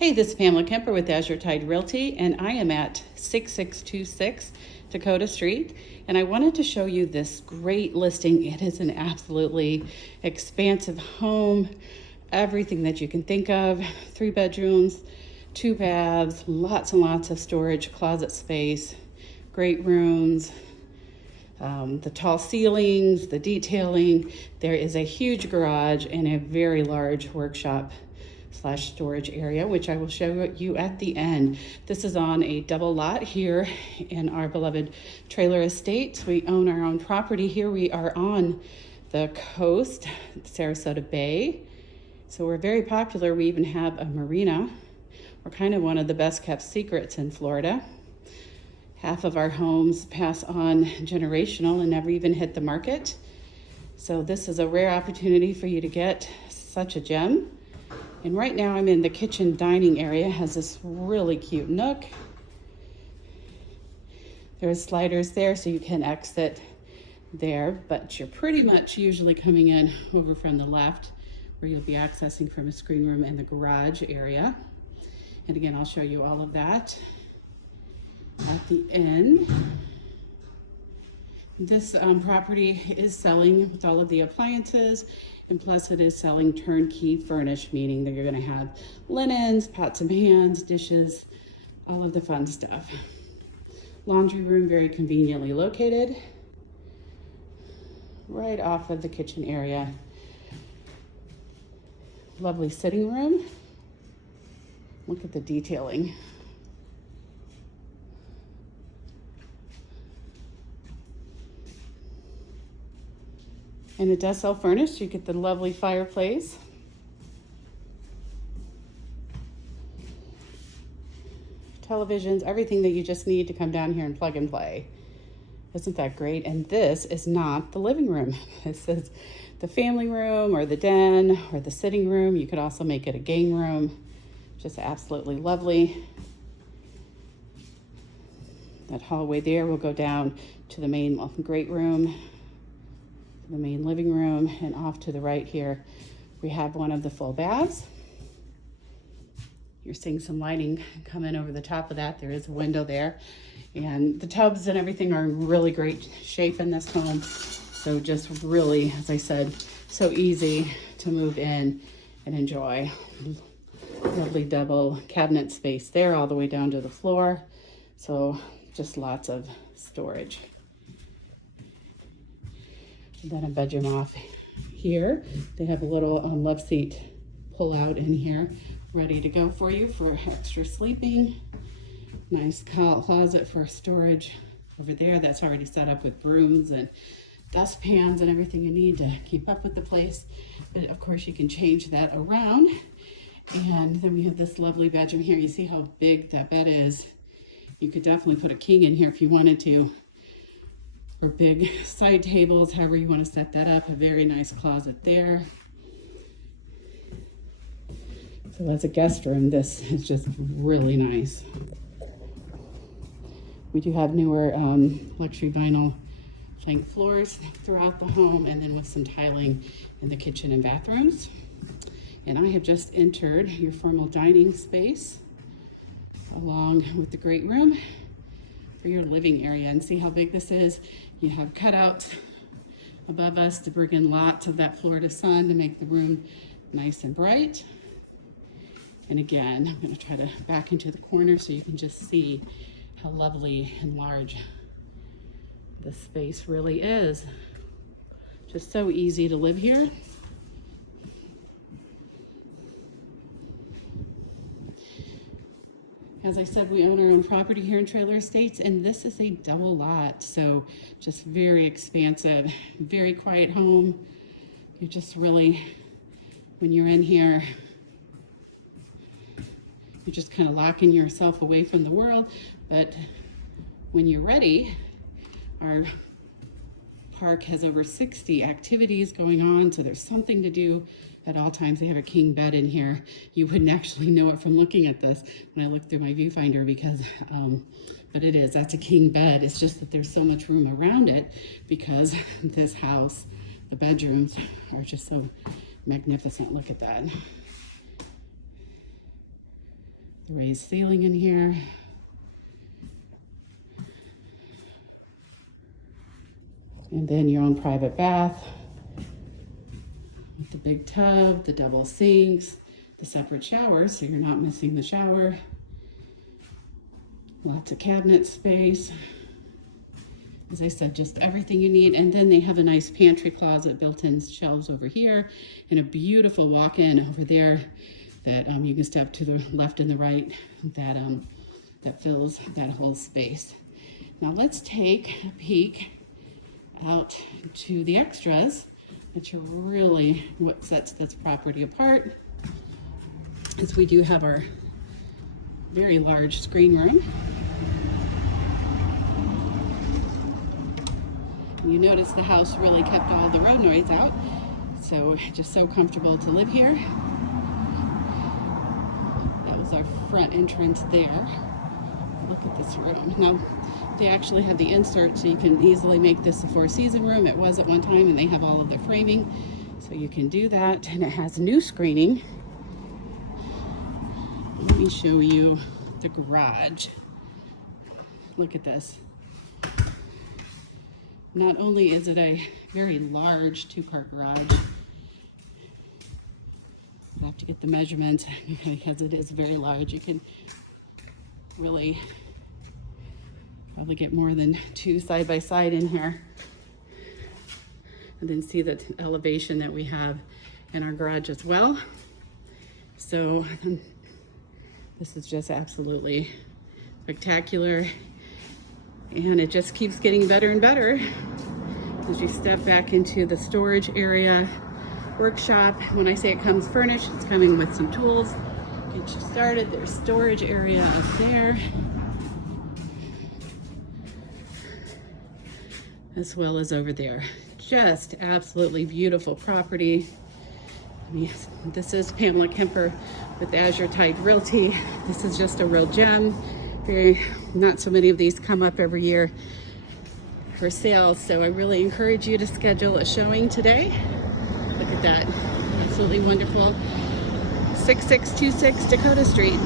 Hey, this is Pamela Kemper with Azure Tide Realty, and I am at 6626 Dakota Street, and I wanted to show you this great listing. It is an absolutely expansive home, everything that you can think of, 3 bedrooms, 2 baths, lots and lots of storage, closet space, great rooms, the tall ceilings, the detailing. There is a huge garage and a very large workshop / storage area, which I will show you at the end. This is on a double lot here in our beloved trailer estate. We own our own property here. We are on the coast, Sarasota Bay. So we're very popular. We even have a marina. We're kind of one of the best kept secrets in Florida. Half of our homes pass on generational and never even hit the market. So this is a rare opportunity for you to get such a gem. And right now I'm in the kitchen dining area. It has this really cute nook. There's sliders there so you can exit there, but you're pretty much usually coming in over from the left where you'll be accessing from a screen room in the garage area. And again, I'll show you all of that at the end. This property is selling with all of the appliances, and plus it is selling turnkey furnished, meaning that you're going to have linens, pots and pans, dishes, all of the fun stuff. Laundry room very conveniently located right off of the kitchen area. Lovely sitting room. Look at the detailing. And it does sell furnished. You get the lovely fireplace. Televisions, everything that you just need to come down here and plug and play. Isn't that great? And this is not the living room. This is the family room or the den or the sitting room. You could also make it a game room. Just absolutely lovely. That hallway there will go down to the main great room, the main living room, and off to the right here we have one of the full baths. You're seeing some lighting come in over the top of that. There is a window there, and the tubs and everything are in really great shape in this home. So just really, as I said, so easy to move in and enjoy. Lovely double cabinet space there all the way down to the floor. So just lots of storage. And then a bedroom off here. They have a little love seat pull out in here, ready to go for you for extra sleeping. Nice closet for storage over there. That's already set up with brooms and dustpans and everything you need to keep up with the place. But of course you can change that around. And then we have this lovely bedroom here. You see how big that bed is. You could definitely put a king in here if you wanted to, or big side tables, however you want to set that up. A very nice closet there. So as a guest room, this is just really nice. We do have newer luxury vinyl plank floors throughout the home, and then with some tiling in the kitchen and bathrooms. And I have just entered your formal dining space along with the great room for your living area. And see how big this is. You have cutouts above us to bring in lots of that Florida sun to make the room nice and bright. And again, I'm going to try to back into the corner so you can just see how lovely and large this space really is. Just so easy to live here. As I said, we own our own property here in Trailer Estates, and this is a double lot, so just very expansive, very quiet home. You're just really, when you're in here, you're just kind of locking yourself away from the world. But when you're ready, our park has over 60 activities going on, so there's something to do at all times. They have a king bed in here. You wouldn't actually know it from looking at this when I look through my viewfinder, because but it is, that's a king bed. It's just that there's so much room around it because this house, the bedrooms are just so magnificent. Look at that. The raised ceiling in here. And then your own private bath with the big tub, the double sinks, the separate showers, so you're not missing the shower. Lots of cabinet space. As I said, just everything you need. And then they have a nice pantry closet, built-in shelves over here, and a beautiful walk-in over there that you can step to the left and the right that fills that whole space. Now let's take a peek out to the extras, which are really what sets this property apart. Is we do have our very large screen room. You notice the house really kept all the road noise out, so just so comfortable to live here. That was our front entrance there. Look at this room. Now, they actually have the insert, so you can easily make this a four-season room. It was at one time, and they have all of the framing, so you can do that. And it has new screening. Let me show you the garage. Look at this. Not only is it a very large two-car garage, I have to get the measurements because it is very large. You can really probably get more than two side by side in here. And then see the elevation that we have in our garage as well. So this is just absolutely spectacular. And it just keeps getting better and better as you step back into the storage area, workshop. When I say it comes furnished, it's coming with some tools. Get you started. There's storage area up there, as well as over there. Just absolutely beautiful property. I mean, this is Pamela Kemper with Azure Tide Realty. This is just a real gem. Not so many of these come up every year for sale, so I really encourage you to schedule a showing today. Look at that, absolutely wonderful. 6626 Dakota Street.